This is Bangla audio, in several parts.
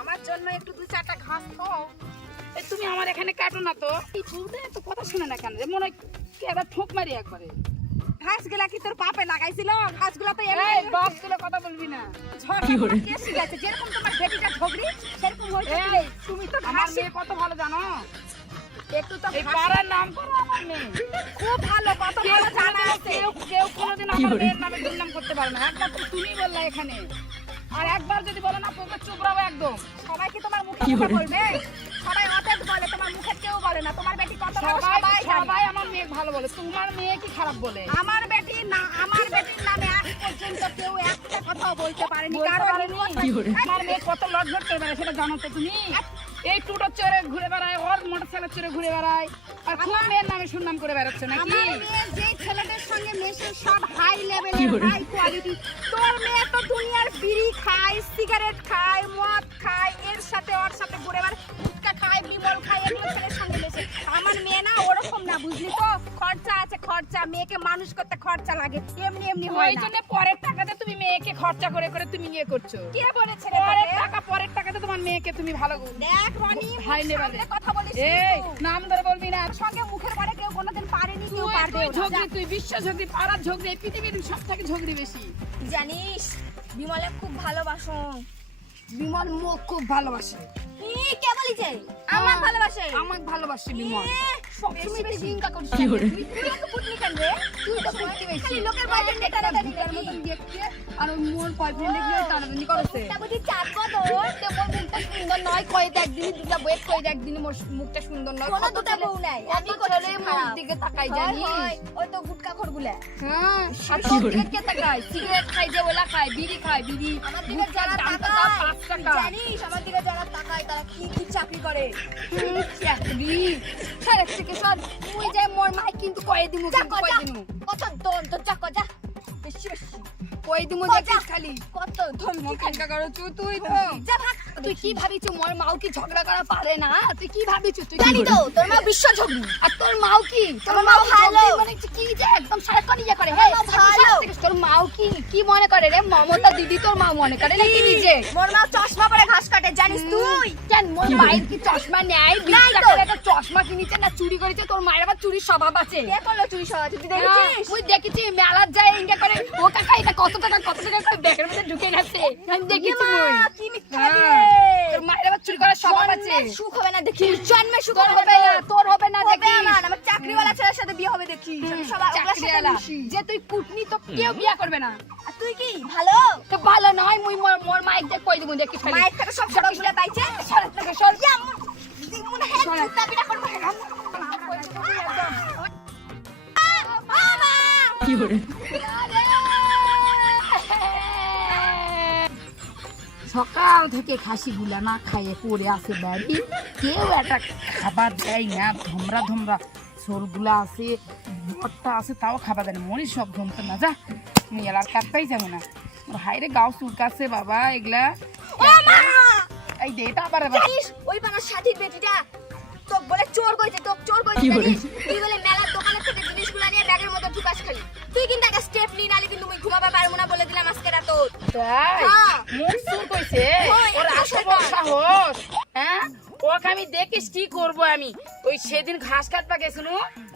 আমার জন্য একটু দু চারটা ঘাস খাও। তুমি আমার এখানে কাটো না তো। এই তো কথা শুনে না কেন রে? মনে হয় ঠোক মারি একবারে। ঘাসগুলা কি তোর পাপে লাগাইছিল? ঘাসগুলা তো এই তুলে কথা বলবি না। কি হলো? কে শিখাইছে? যেরকম তোমার বেটিটা ঝগড়ি সেরকম হইছে এই তুমি তো আমার মেয়ে কত ভালো জানো? একটু তো এই পাড়ার নাম করো আমার মেয়ে। খুব ভালো কত কেউ ভালো জানা কোনোদিন- আছে। কেউ কেউ কোনোদিন আমার মেয়ের নামে দুর্নাম করতে পারে না। একবার তো তুমি বললা এখানে। আর একবার যদি বলে না তোকে চুপ রাখো একদম। সবাই কি তোমার মুখে কি মুখে বলে? বলবে? সবাই অতেত বলে তোমার মুখে কেউ বলে না। তোমার বেটি কত ভালো সবাই সবাই জানে। সবাই আমার মেয়ে ভালো বলে। তোমার মেয়ে কি খারাপ বলে? আমার বেটি না আমার বেটির নামে আজ পর্যন্ত কেউ একটা কথাও বলতে পারেনি। কারণ? আমার মেয়ে কত লটঝট করে বেড়ায় সেটা জানো তো তুমি? এই টুটো চড়ে ঘুরে বেড়ায় ওর মোটর সাইকেল চড়ে ঘুরে বেড়ায় আর খুব মেয়ের নামে সুনাম করে বেড়াচ্ছে নাকি? আমার মেয়ে যে ছেলেদের সঙ্গে মেশে সব হাই লেভেলের হাই কোয়ালিটি তোর মেয়ে তো দুনিয়ার বিড়ি খায় সিগারেট খায় মদ খায় এর সাথে ওর সাথে ঘুরে বেড়ায়। গুটকা খায় এগুলো ছেলের সঙ্গে মেশে আমার মেয়ে না ওরকম না বুঝলি তো? খরচা আছে খরচা। মেয়েকে মানুষ করতে খরচা লাগে। এমনি এমনি হয় ওই জন্য পরের টাকাতে তুমি মেয়েকে খরচা করে করে তুমি ইয়ে করছ। কে বলেছে রে পরের টাকা পরের টাকাতে তোমার মেয়েকে তুমি ভালো দেখ রনি লেভেলে। কথা বলিস এই নাম ধরে বলবি না। সঙ্গে মুখের পরে কেউ কোনোদিন পারেনি কেউ তুই পারবে ঝগড়ি তুই বিশ্ব ঝগড়ি পাড়ার ঝগড়ি পৃথিবীর সব থেকে ঝগড়ি বেশি। জানিস বিমলে খুব ভালোবাসো। বিমল মুখ খুব ভালোবাসে। ই কে বলিছে? ভালোবাসে? আমাকে ভালোবাসে বিমল। সবসময় তুই চিন্তা করিস তুই তো পুতলি কেন রে? তুই তো পুতলি বেশি। লোকের বয়ফ্রেন্ড এটা এটা বুকের মতন দেখতে আর মোর বয়ফ্রেন্ডে গিয়ে টানাটানি করছে। তা বুঝি চাটবো তো তে মোর মুখটা সুন্দর নয় কয়ে দেখ দিনই দুটা ওয়েট করে দেখ দিনই মোর মুখটা সুন্দর নয়। কোনো দুটা বউ নাই আমি ছেলে করছি দিকে তাকাই হয়, ওই তো গুটকা খড়গুলা। হ্যাঁ আর তোর দিকে কে তাকায়? সিগারেট খাই যে ওলা খায় বিড়ি খায় বিড়ি। আমার দিকে যারা তাকায় জানিস? আমার দিকে যারা তাকায় তারা কি কি চাকরি করে? চাকরি। থেকে সর? তুই যে মোর মাই কিন্তু কয়ে দিমু কিন্তু কয়ে দিমু। কত দন তো যা বেশি বেশি। কয়ে দিমু যে। খালি। কত ধমকি খালি। করো তুই তো? যা ভাগ। তুই কি ভাবিছু মোর মাও কি ঝগড়া করা পারে না? তুই কি ভাবিছু? তুই জানি তো তোর মা বিশ্ব ঝগড়ি আর তোর মাও কি? তোর মাও ভালো। মানে কি যে একদম সারাক্ষণ ইয়ে করে। হে ভালো। তোর মাও কি কি মনে করে রে? মমতা দিদি তোর মা মনে করে নাকি নিজে? মোর মা চশমা পরে ঘাস কাটে জানিস তুই? কেন মোর মায়ের কি চশমা নেয় বিশ টাকার একটা চশমা কিনেছে না চুরি করেছে তোর মায়ের আবার চুরির স্বভাব আছে। কে করল চুরি সবাই তুই হ্যাঁ, দেখেছিস? মুই দেখেছি মেলার যায় ইঙ্গা করে ও কাকা এটা কত টাকা কত টাকা করে ব্যাগের মধ্যে ঢুকে গেছে আমি দেখেছি মা, কি মিথ্যা হ্যাঁ। তোর মায়ের আবার চুরি করার স্বভাব আছে সুখ হবে না দেখি জন্মে সুখ হবে না তোর হবে না দেখি আমার আমার চাকরিওয়ালা ছেলের সাথে বিয়ে হবে দেখি সাথে চাকরিওয়ালা যে তুই কুটনি তো কেউ বিয়া করবে না আর তুই কি ভালো তো ভালো নয় মুই মোর মোর মাইক দেখ কই দিব দেখি মায়ের থেকে সব সরবগুলো পাইছে সর থেকে সর ইয়া, মনে হয়। জুতা পিটা করব হ্যাঁ। কি করে? সকাল থেকে খাসি গুলা না খাইয়ে পড়ে আছে বাড়ি। কেউ একটা খাবার দেয় না ধমরা ধমরা। ঝোলগুলা আছে ভট্টা আছে তাও খাবার দেয় না। মরি সব ধমতে না যা। আমি এলার কাটতেই যাব না। হাইরে গাও চুলকাছে বাবা এগুলা। এই দে এটা আবার আবার ওই পাড়ার সাথীর বেটিটা তোক বলে চোর কইছে তোক চোর কইছে কি বলে? জানিস তুই বলে মেলার দোকানের থেকে জিনিসগুলো নিয়ে ব্যাগের মধ্যে ঢুকাস খালি। তুই কিন্তু একটা স্টেপ নি নালে কিন্তু মুই ঘুমাবে পারব না বলে দিলাম আজকে রাত তাই? হ্যাঁ। মুখ কইছে? ওর শয়তান। সাহস। হ্যাঁ? ওকে আমি দেখিস কি করব আমি। ওই সেদিন ঘাস কাটবা গেছিল।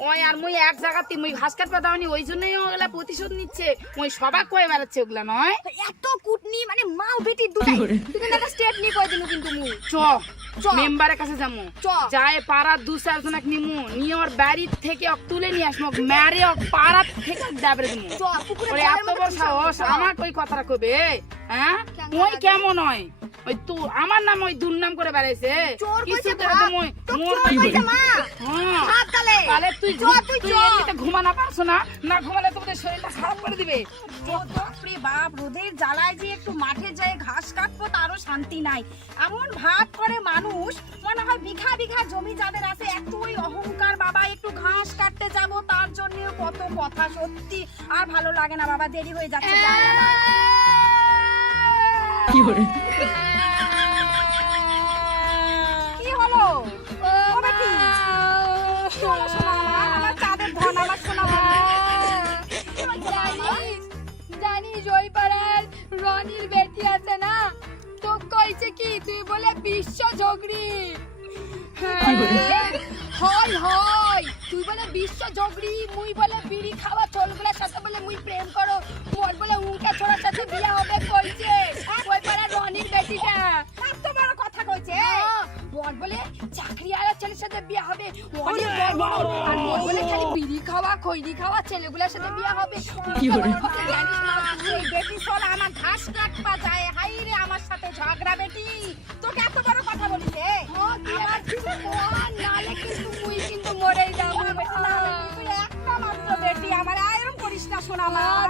ওই আর মুই এক জায়গাতে মুই ঘাস কাটবা দাওনি ওই জন্যই ওগুলা প্রতিশোধ নিচ্ছে। ওই সবাই কয়ে বেড়াচ্ছে ওগুলা নয়। এত কুটনি মানে মা বেটির দুটাই? তুই কিন্তু একটা স্টেপ নি কই দিনু কিন্তু মুই। চ। মেম্বারের কাছে যাব যায় পাড়ার দু চারজনক নিমু। নিয়ে ওর বাড়ির থেকে তুলে নিয়ে আসব ম্যারে পাড়ার থেকে দাবরে দিমু। ওরে এত বড় সাহস। আমার কই কথাটা কবে? হ্যাঁ? ওই কেমন হয় ওই তু আমার নাম ওই দুর্নাম করে বেড়াইছে। কিছু তো মোর হ্যাঁ। তাহলে তুই তুই তুই চ। পারছ না না ঘুমালে তোদের শরীরটা খারাপ করে দিবে। বাপরে বাপ রোদের জ্বালায় যে একটু মাঠে যায় ঘাস কাটবো তারও শান্তি নাই। এমন ভাব করে মানুষ মনে হয় বিঘা বিঘা জমি যাদের আছে এতই অহংকার বাবা একটু ঘাস কাটতে যাব তার জন্য কত কথা সত্যি। আর ভালো লাগে না বাবা দেরি হয়ে যাচ্ছে। যাই আবার। না তো কইছে কি তুই বলে বিশ্ব ঝগড়ি। হয় হয় তুই বলে বিশ্ব ঝগড়ি মুই বলে বিড়ি খাওয়া চলগুলার সাথে বলে মুই প্রেম করো। ওর বলে চাকরিওয়ালা ছেলের সাথে বিয়ে হবে। বড়। আর ওর বলে খালি বিড়ি খাওয়া খৈনি খাওয়া ছেলেগুলোর সাথে বিয়ে হবে। না তুই বেটি সোলা আমার ঘাস কাটপা যায়। হাই রে আমার সাথে ঝগড়া বেটি। তোকে এত বড় কথা হ্যাঁ, তুই আমার কিছু নাহলে কিন্তু মুই কিন্তু মরেই যাব। বেটা। তুই একটা মাত্র বেটি। আমার আয়রন করিস না শোনা আমার।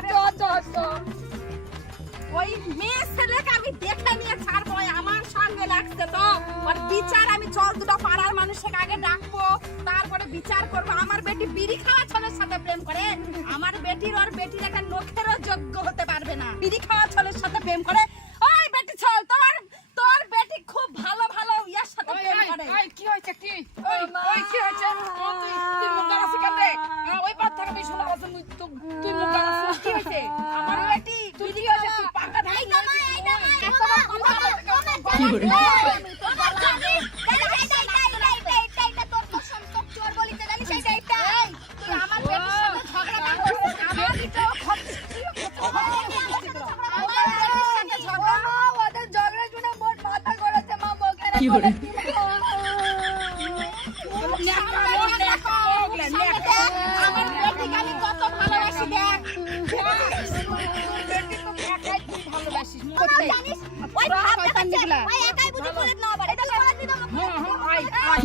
ওই মেয়ে ছেলেকে আমি দেখে নিয়ে ছাড়বো আমার সঙ্গে লাগছে তো। বিচার, আমি চল দুটো পাড়ার মানুষকে আগে ডাকবো, তারপরে বিচার করব। আমার বেটি বিড়ি খাওয়া ছেলের সাথে প্রেম করে। আমার বেটির ওর বেটির একটা নখেরও যোগ্য হতে পারবে না। বিড়ি খাওয়া ছেলের সাথে প্রেম করে।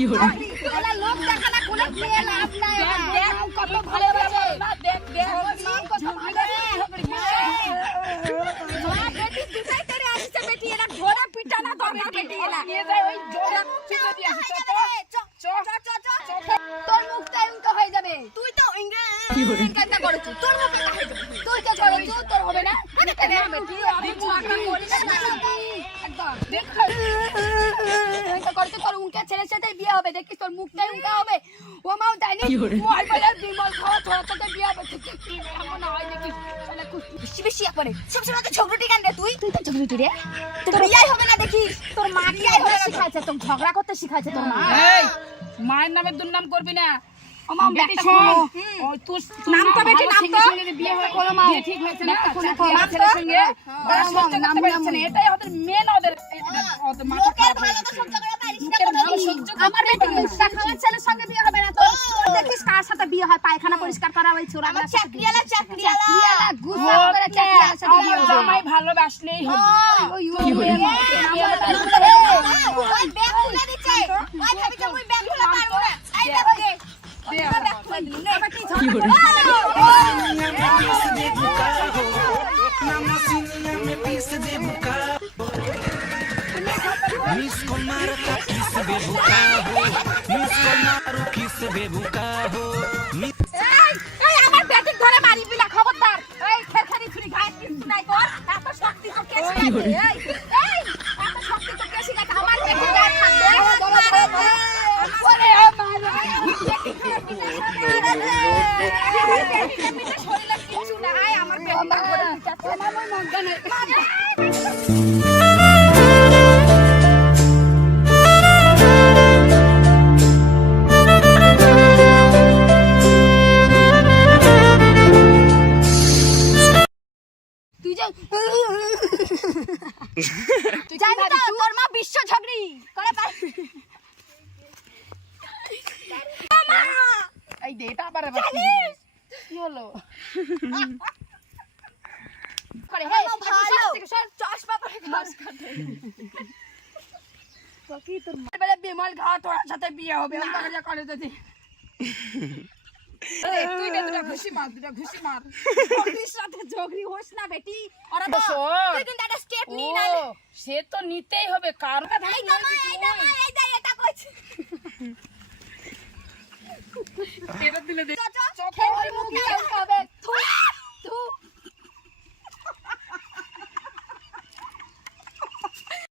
有人 এটা তোর উনকে ছেলের সাথে বিয়ে হবে দেখিস তোর মুখটাই উনকা হবে। ও মাও জানি বলে? বিমল খাওয়া তোর সাথে বিয়ে হবে। তুই কি এমন হয় নাকি? বেশি বেশি করে সবসময় তো ঝগড়াটি কেন রে তুই? তুই তো ঝগড়ি রে। তোর বিয়াই হবে না দেখিস? তোর মা বিয়াই হবে শিখাইছে? তোর ঝগড়া করতে শিখাইছে তোর মা। এই, মায়ের নামে দুর্নাম করবি না। মেন ওদের মাথা খারাপ হয়ে আমার ছেলের সঙ্গে বিয়ে হবে না তোর দেখিস কার সাথে বিয়ে হয় পায়খানা পরিষ্কার করা ওই ছোড়া আমার চাকরিয়ালা চাকরিয়ালা চাকরিয়ালা করে চাকরিয়ালা সাথে বিয়ে হবে জামাই ভালোবাসলেই হবে ওই ওই ওই ওই ব্যাগ খুলে দিচ্ছে ওই ভাবি যে মুই ব্যাগ খুলে পারব না এই ব্যাগ দে দে ব্যাগ খুলে দিলি নে বেটি Miss kaho Miss Komaru kiss bebu kaho Miss এই এই আমার বেটিক ধরে মারিবি না খবরদার এই খেরখারি ছুরি গায়ে কিছু নাই তোর এত শক্তি তো কে শিখাইছে এই এই এত শক্তি তো কে শিখাইছে আমার বেটির গায়ে থাকবে। আমার মন জানে কি হলো? করে হে ভালো। চশমা পরে ঘাস কাটে এবারে বিমল ঘা তোর সাথে বিয়ে হবে করে যদি। তুই দে দুটা ঘুষি মার দুটা ঘুষি মার। ঝগড়ির সাথে ঝগড়ি হোস না বেটি ওরা তো তুই কিন্তু একটা স্টেপ নিয়ে না। সে তো নিতেই হবে কারণ এই না মা এই না মা এই এটা কইছি। এটা দিলে দে। চ চ খেয়ে মুখ